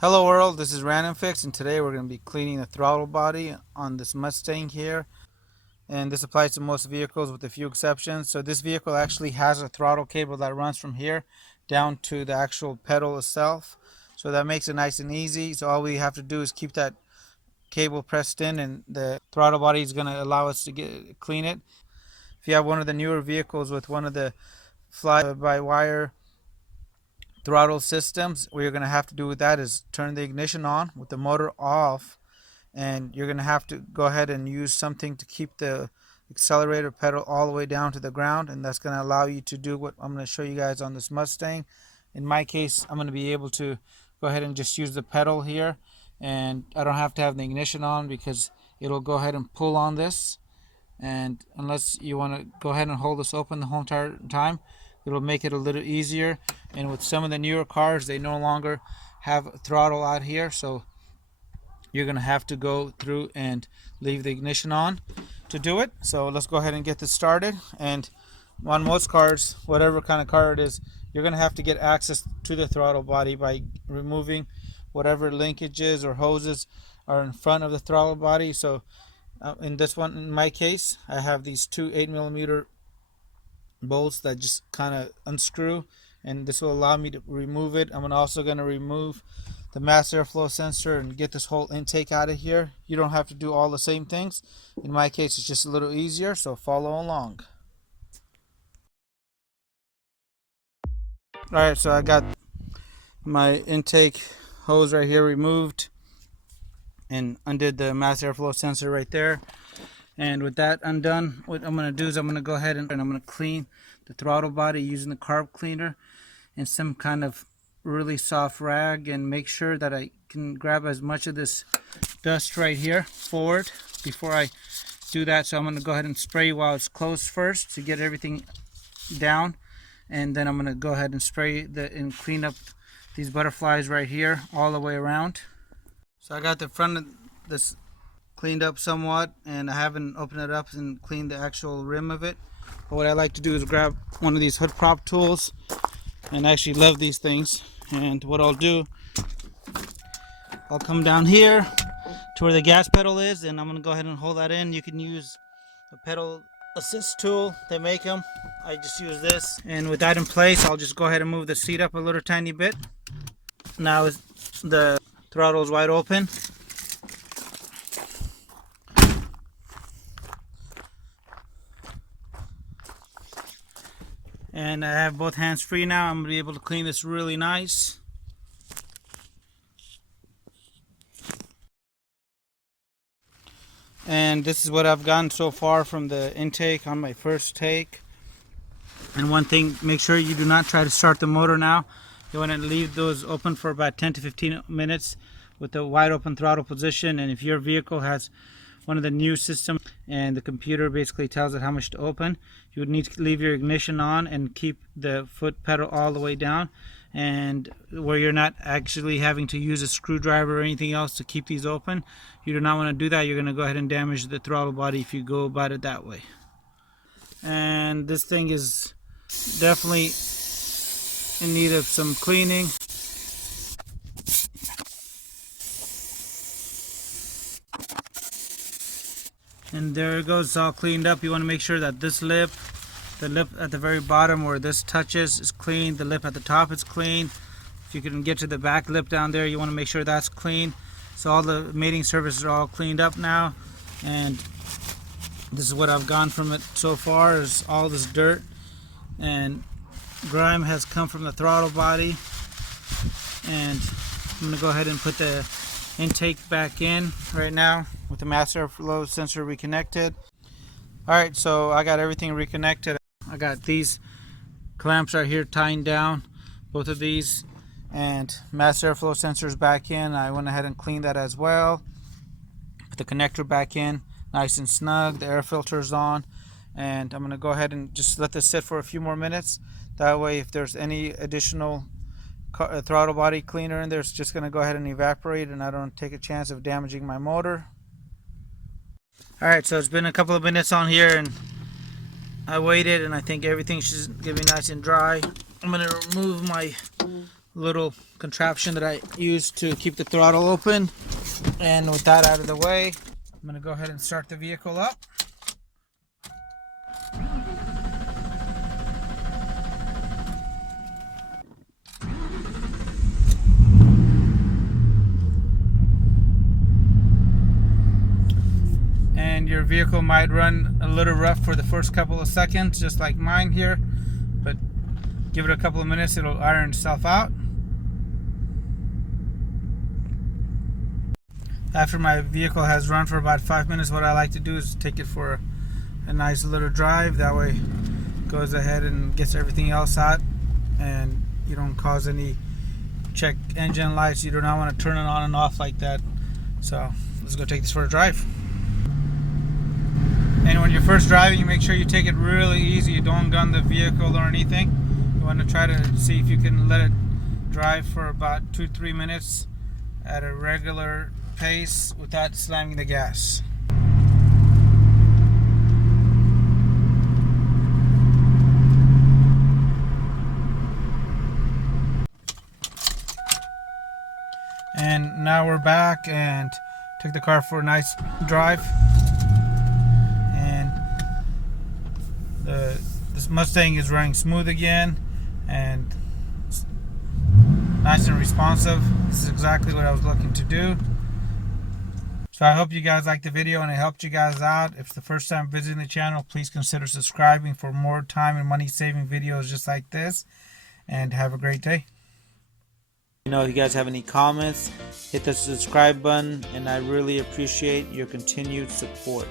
Hello world, this is Random Fix, and today we're going to be cleaning the throttle body on this Mustang here. And this applies to most vehicles with a few exceptions. So this vehicle actually has a throttle cable that runs from here down to the actual pedal itself. So that makes it nice and easy. So all we have to do is keep that cable pressed in, and the throttle body is going to allow us to clean it. If you have one of the newer vehicles with one of the fly-by-wire throttle systems, what you're going to have to do with that is turn the ignition on with the motor off, and you're going to have to go ahead and use something to keep the accelerator pedal all the way down to the ground, and that's going to allow you to do what I'm going to show you guys on this Mustang. In my case, I'm going to be able to go ahead and just use the pedal here, and I don't have to have the ignition on because it'll go ahead and pull on this. And unless you want to go ahead and hold this open the whole entire time, it'll make it a little easier. And with some of the newer cars, they no longer have a throttle out here, so you're gonna have to go through and leave the ignition on to do it. So let's go ahead and get this started. And on most cars, whatever kind of car it is, you're gonna have to get access to the throttle body by removing whatever linkages or hoses are in front of the throttle body. So in this one, in my case, I have these two 8mm bolts that just kind of unscrew, and this will allow me to remove it. I'm also going to remove the mass airflow sensor and get this whole intake out of here. You don't have to do all the same things. In my case, it's just a little easier, so follow along. Alright, so I got my intake hose right here removed and undid the mass airflow sensor right there. And with that undone, what I'm going to do is I'm going to go ahead and I'm going to clean the throttle body using the carb cleaner and some kind of really soft rag, and make sure that I can grab as much of this dust right here forward before I do that. So I'm going to go ahead and spray while it's closed first to get everything down, and then I'm going to go ahead and spray and clean up these butterflies right here all the way around. So I got the front of this cleaned up somewhat, and I haven't opened it up and cleaned the actual rim of it. But what I like to do is grab one of these hood prop tools, and I actually love these things. And what I'll do, I'll come down here to where the gas pedal is, and I'm going to go ahead and hold that in. You can use a pedal assist tool, they make them. I just use this, and with that in place, I'll just go ahead and move the seat up a little tiny bit. Now the throttle is wide open. And I have both hands free now. I'm going to be able to clean this really nice. And this is what I've gotten so far from the intake on my first take. And one thing, make sure you do not try to start the motor now. You want to leave those open for about 10 to 15 minutes with the wide open throttle position. And if your vehicle has one of the new systems and the computer basically tells it how much to open, you would need to leave your ignition on and keep the foot pedal all the way down, and where you're not actually having to use a screwdriver or anything else to keep these open. You do not want to do that. You're going to go ahead and damage the throttle body if you go about it that way. And this thing is definitely in need of some cleaning. And there it goes, it's all cleaned up. You want to make sure that this lip, the lip at the very bottom where this touches, is clean. The lip at the top is clean. If you can get to the back lip down there, you want to make sure that's clean. So all the mating surfaces are all cleaned up now. And this is what I've gotten from it so far, is all this dirt and grime has come from the throttle body. And I'm going to go ahead and put the intake back in right now with the mass airflow sensor reconnected. Alright, so I got everything reconnected. I got these clamps right here tying down, both of these, and mass airflow sensors back in. I went ahead and cleaned that as well. Put the connector back in, nice and snug. The air filter's on, and I'm going to go ahead and just let this sit for a few more minutes. That way, if there's any additional throttle body cleaner in there, it's just going to go ahead and evaporate, and I don't take a chance of damaging my motor. Alright, so it's been a couple of minutes on here, and I waited, and I think everything should get me nice and dry. I'm going to remove my little contraption that I use to keep the throttle open. And with that out of the way, I'm going to go ahead and start the vehicle up. And your vehicle might run a little rough for the first couple of seconds, just like mine here, but give it a couple of minutes, it'll iron itself out. After my vehicle has run for about 5 minutes, what I like to do is take it for a nice little drive. That way it goes ahead and gets everything else out, and you don't cause any check engine lights. You do not want to turn it on and off like that. So let's go take this for a drive. And when you're first driving, you make sure you take it really easy. You don't gun the vehicle or anything. You want to try to see if you can let it drive for about 2-3 minutes at a regular pace without slamming the gas. And now we're back and took the car for a nice drive. This Mustang is running smooth again and nice and responsive. This is exactly what I was looking to do. So I hope you guys liked the video and it helped you guys out. If it's the first time visiting the channel, please consider subscribing for more time and money saving videos just like this. And have a great day. If you guys have any comments, hit the subscribe button, and I really appreciate your continued support.